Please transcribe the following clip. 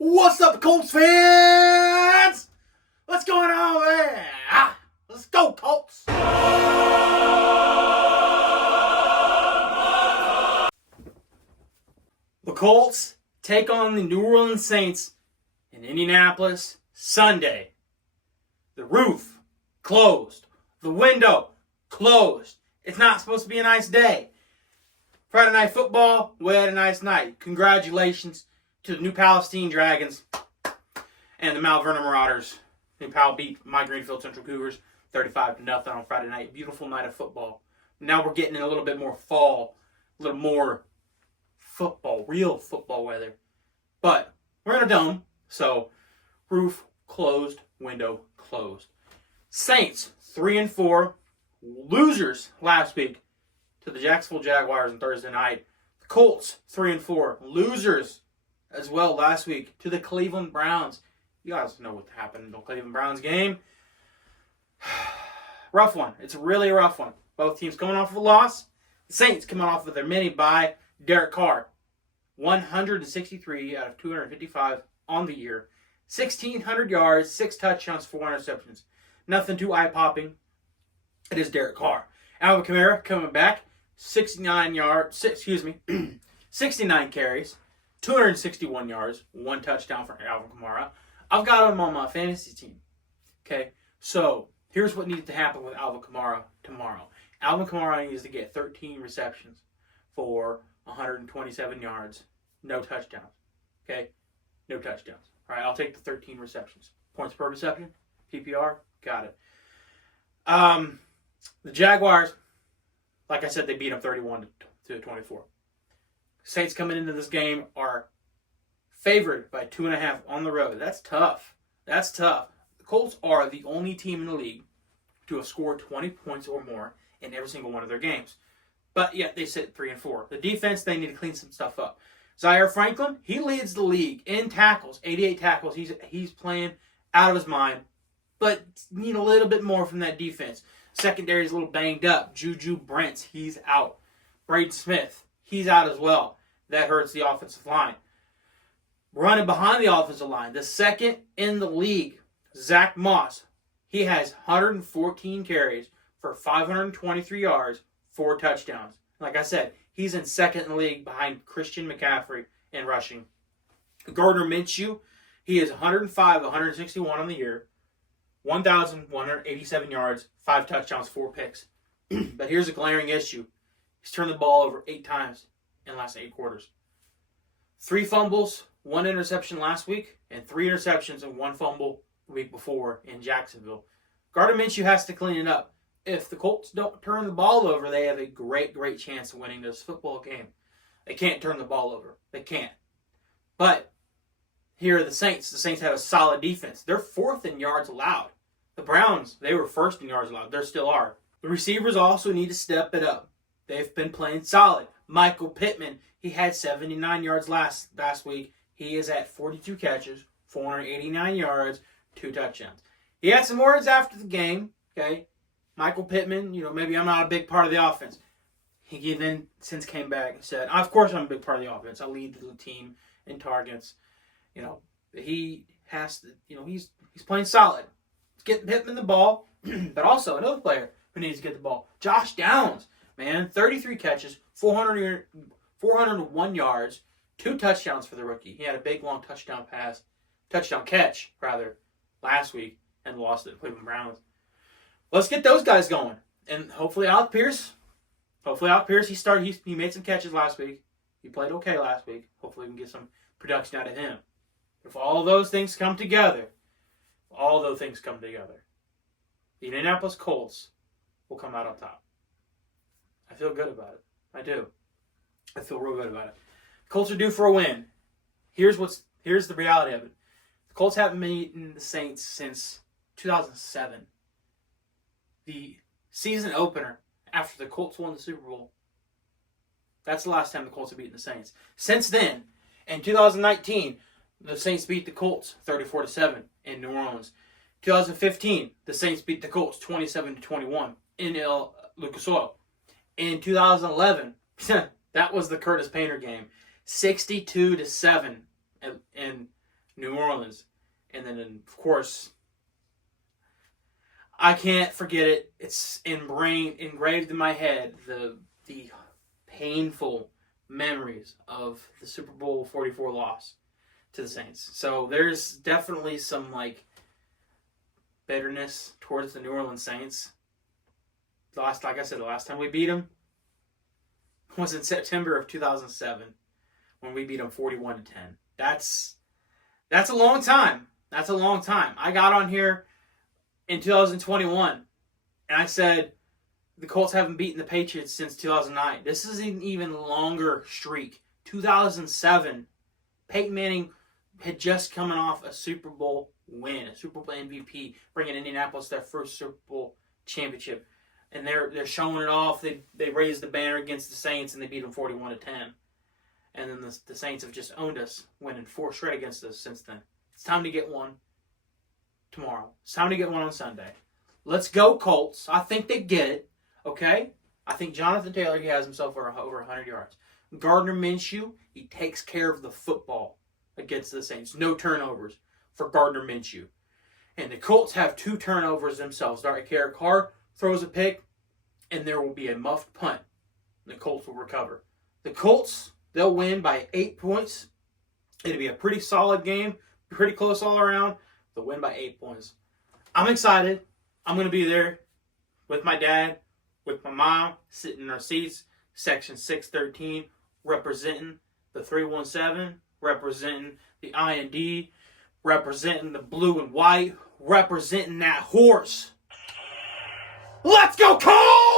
What's up, Colts fans? What's going on there? Let's go, Colts! The Colts take on the New Orleans Saints in Indianapolis Sunday. The roof closed. The window closed. It's not supposed to be a nice day. Friday Night Football, we had a nice night. Congratulations to the New Palestine Dragons and the Mount Vernon Marauders. New Pal beat my Greenfield Central Cougars 35-0 on Friday night. Beautiful night of football. Now we're getting in a little bit more fall, a little more football, real football weather. But we're in a dome, so roof closed, window closed. Saints 3-4, losers last week to the Jacksonville Jaguars on Thursday night. The Colts 3-4, losers as well last week to the Cleveland Browns. You guys know what happened in the Cleveland Browns game. Rough one. It's really a rough one. Both teams coming off of a loss. The Saints coming off of their mini bye. Derek Carr, 163 out of 255 on the year. 1,600 yards, 6 touchdowns, 4 interceptions. Nothing too eye-popping. It is Derek Carr. Alvin Kamara coming back. 69 carries, 261 yards, 1 touchdown for Alvin Kamara. I've got him on my fantasy team. Okay, so here's what needs to happen with Alvin Kamara tomorrow. Alvin Kamara needs to get 13 receptions for 127 yards, no touchdowns. Okay, no touchdowns. All right, I'll take the 13 receptions. Points per reception, PPR, got it. The Jaguars, like I said, they beat them 31-24. Saints coming into this game are favored by 2.5 on the road. That's tough. That's tough. The Colts are the only team in the league to have scored 20 points or more in every single one of their games. But yet they sit 3-4. The defense, they need to clean some stuff up. Zaire Franklin, he leads the league in tackles, 88 tackles. He's playing out of his mind, but need a little bit more from that defense. Secondary is a little banged up. Juju Brents, he's out. Braden Smith, he's out as well. That hurts the offensive line. Running behind the offensive line, the second in the league, Zach Moss. He has 114 carries for 523 yards, 4 touchdowns. Like I said, he's in second in the league behind Christian McCaffrey in rushing. Gardner Minshew, he is 105, 161 on the year, 1,187 yards, 5 touchdowns, 4 picks. But here's a glaring issue. He's turned the ball over 8 times in the last 8 quarters. 3 fumbles, 1 interception last week, and 3 interceptions and 1 fumble the week before in Jacksonville. Gardner Minshew has to clean it up. If the Colts don't turn the ball over, they have a great, great chance of winning this football game. They can't turn the ball over. They can't. But here are the Saints. The Saints have a solid defense. They're 4th in yards allowed. The Browns, they were 1st in yards allowed. They still are. The receivers also need to step it up. They've been playing solid. Michael Pittman, he had 79 yards last week. He is at 42 catches, 489 yards, 2 touchdowns. He had some words after the game, okay? Michael Pittman, maybe I'm not a big part of the offense. He then since came back and said, of course I'm a big part of the offense. I lead the team in targets. He has to, he's playing solid. Get Pittman the ball, but also another player who needs to get the ball. Josh Downs, man, 33 catches, 401 yards, 2 touchdowns for the rookie. He had a big, long touchdown catch, last week and lost it to Cleveland Browns. Let's get those guys going. And hopefully Alec Pierce, he made some catches last week. He played okay last week. Hopefully we can get some production out of him. If all those things come together, the Indianapolis Colts will come out on top. I feel good about it. I do. I feel real good about it. The Colts are due for a win. Here's the reality of it. The Colts haven't beaten the Saints since 2007. The season opener after the Colts won the Super Bowl. That's the last time the Colts have beaten the Saints. Since then, in 2019, the Saints beat the Colts 34-7 in New Orleans. 2015, the Saints beat the Colts 27-21 in Lucas Oil. In 2011, that was the Curtis Painter game, 62-7 in New Orleans. And then, of course, I can't forget it. It's engraved in my head, the painful memories of the Super Bowl 44 loss to the Saints. So there's definitely some bitterness towards the New Orleans Saints. Like I said, the last time we beat them was in September of 2007 when we beat them 41-10. That's a long time. That's a long time. I got on here in 2021 and I said the Colts haven't beaten the Patriots since 2009. This is an even longer streak. 2007, Peyton Manning had just coming off a Super Bowl win, a Super Bowl MVP, bringing Indianapolis their first Super Bowl championship. And they're showing it off. They raised the banner against the Saints and they beat them 41-10. And then the Saints have just owned us, winning 4 straight against us since then. It's time to get one tomorrow. It's time to get one on Sunday. Let's go, Colts. I think they get it, okay? I think Jonathan Taylor, he has himself over 100 yards. Gardner Minshew, he takes care of the football against the Saints. No turnovers for Gardner Minshew. And the Colts have 2 turnovers themselves. Derek Carr throws a pick, and there will be a muffed punt. The Colts will recover. The Colts, they'll win by 8 points. It'll be a pretty solid game, pretty close all around. They'll win by 8 points. I'm excited. I'm going to be there with my dad, with my mom, sitting in our seats, section 613, representing the 317, representing the IND, representing the blue and white, representing that horse. Let's go, Colts!